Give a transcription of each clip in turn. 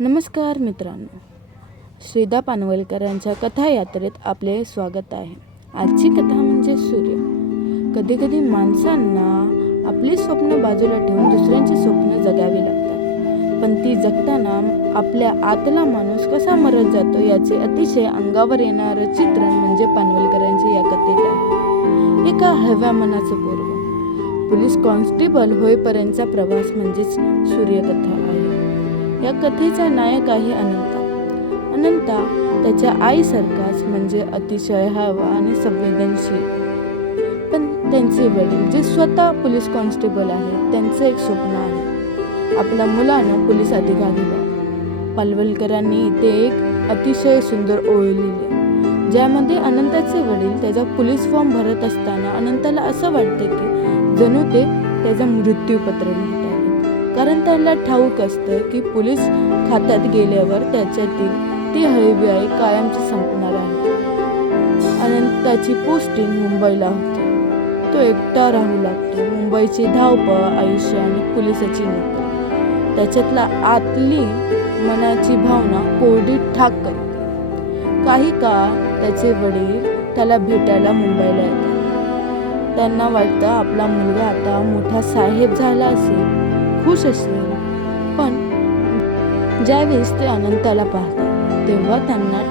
नमस्कार मित्रांनो, श्रीदा पानवलकरांच्या कथा यात्रेत आपले स्वागत आहे. आजची कथा म्हणजे सूर्य. कधी कधी माणसांना आपली स्वप्न बाजूला ठेवून दुसऱ्यांची स्वप्न जगावी लागतात. पण ती जगताना आपल्या आतला माणूस कसा मरत जातो याचे अतिशय अंगावर येणारं चित्रण म्हणजे पानवलकरांचे या कथेत आहे. एका हव्या मनाचं पोरगं पोलीस कॉन्स्टेबल होईपर्यंतचा प्रवास म्हणजेच सूर्यकथा आहे. या कथेचा नायक आहे अनंता त्याच्या आईसारखाच म्हणजे अतिशय हळवा आणि संवेदनशील. पण त्यांचे वडील जे स्वतः पोलीस कॉन्स्टेबल आहेत त्यांचं एक स्वप्न आहे आपल्या मुलानं पोलीस अधिकारी व्हावं. पानवलकरांनी ते एक अतिशय सुंदर ओळ लिहिली ज्यामध्ये अनंताचे वडील त्याचा पोलीस फॉर्म भरत असताना अनंताला असं वाटतं की जणू ते त्याचा मृत्यूपत्र लिहित आहेत. कारण त्याला ठाऊक असतं की पोलीस खात्यात गेल्यावर त्याच्यातील ती हळवी आई कायमची संपणार आहे. अनंताची पोस्टिंग मुंबईला होती. तो एकटा राहू लागतो. मुंबईची धावपळ, आयुष्य आणि पोलिसाची नोकरी त्याच्यातला आतली मनाची भावना कोरडी ठाक करते. काही काळ त्याचे वडील त्याला भेटायला मुंबईला येतात. त्यांना वाटतं आपला मुलगा आता मोठा साहेब झाला असेल, खुश असेल. पण ज्यावेळेस ते अनंताला पाहतात तेव्हा त्यांना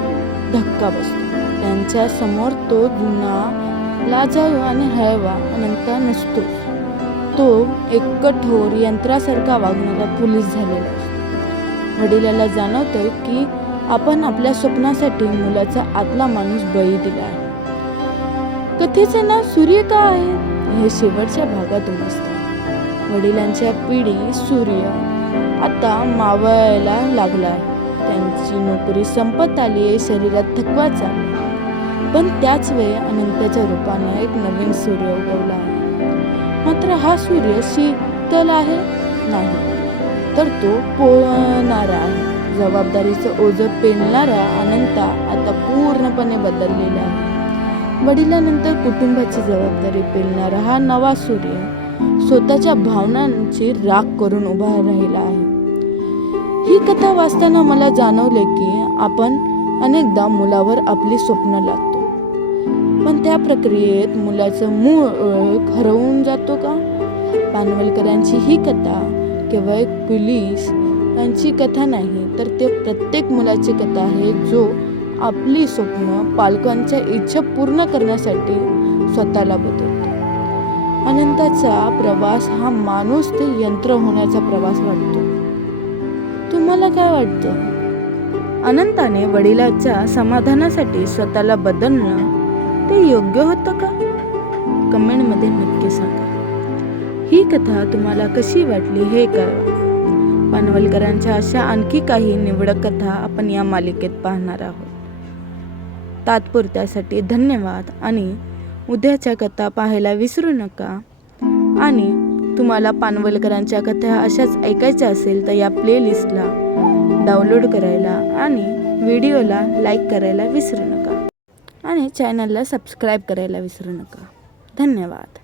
धक्का बसतो. त्यांच्या समोर तो जुना, लाजाळू आणि हळवा अनंत नसतो. तो एक कठोर यंत्रासारखा वागणारा पोलीस झालेला असतो. वडिलाला जाणवतं की आपण आपल्या स्वप्नासाठी मुलाचा आतला माणूस बळी दिला आहे. कथेचे नाव सूर्य का आहे हे शेवटच्या भागात उमजतं. वडिलांच्या पिढी सूर्य आता मावळायला लागला आहे. त्यांची नोकरी संपत आली आहे, शरीरात थकवा चालला. पण त्याच वेळी अनंताच्या रूपाने एक नवीन सूर्य उगवला आहे. मात्र हा सूर्य शीतल आहे नाही, तर तो पोळणारा आहे. जबाबदारीचं ओझं पेलणारा अनंता आता पूर्णपणे बदललेला आहे. वडिलांनंतर कुटुंबाची जबाबदारी पेलणारा हा नवा सूर्य स्वतःच्या भावनांची राख करून उभा राहिला आहे. ही कथा वाचताना मला जाणवले की आपण अनेकदा मुलावर आपली स्वप्न लादतो, पण त्या प्रक्रियेत मुलाचं मूळ ओळख हरवून जातो का? पानवलकरांची ही कथा केवळ एक पोलीस यांची कथा नाही, तर ते प्रत्येक मुलाची कथा आहे जो आपली स्वप्न, पालकांच्या इच्छा पूर्ण करण्यासाठी स्वतःला बदलतो. अनंताचा प्रवास हा माणूस ते यंत्र होण्याचा प्रवास वाटतो. तुम्हाला काय वाटतं? अनंताने वडिलांच्या समाधानासाठी स्वतःला बदलणं ते योग्य होतं का? कमेंटमध्ये नक्की सांगा. ही कथा तुम्हाला कशी वाटली हे कळवा. पानवलकरांच्या अशा आणखी काही निवडक कथा आपण या मालिकेत पाहणार आहोत. तात्पुरत्यासाठी धन्यवाद आणि उद्याच्या कथा पाहायला विसरू नका. आणि तुम्हाला पानवलकरांच्या कथा अशाच ऐकायच्या असेल तर या प्लेलिस्टला डाउनलोड करायला आणि व्हिडिओला लाईक करायला विसरू नका आणि चॅनलला सबस्क्राईब करायला विसरू नका. धन्यवाद.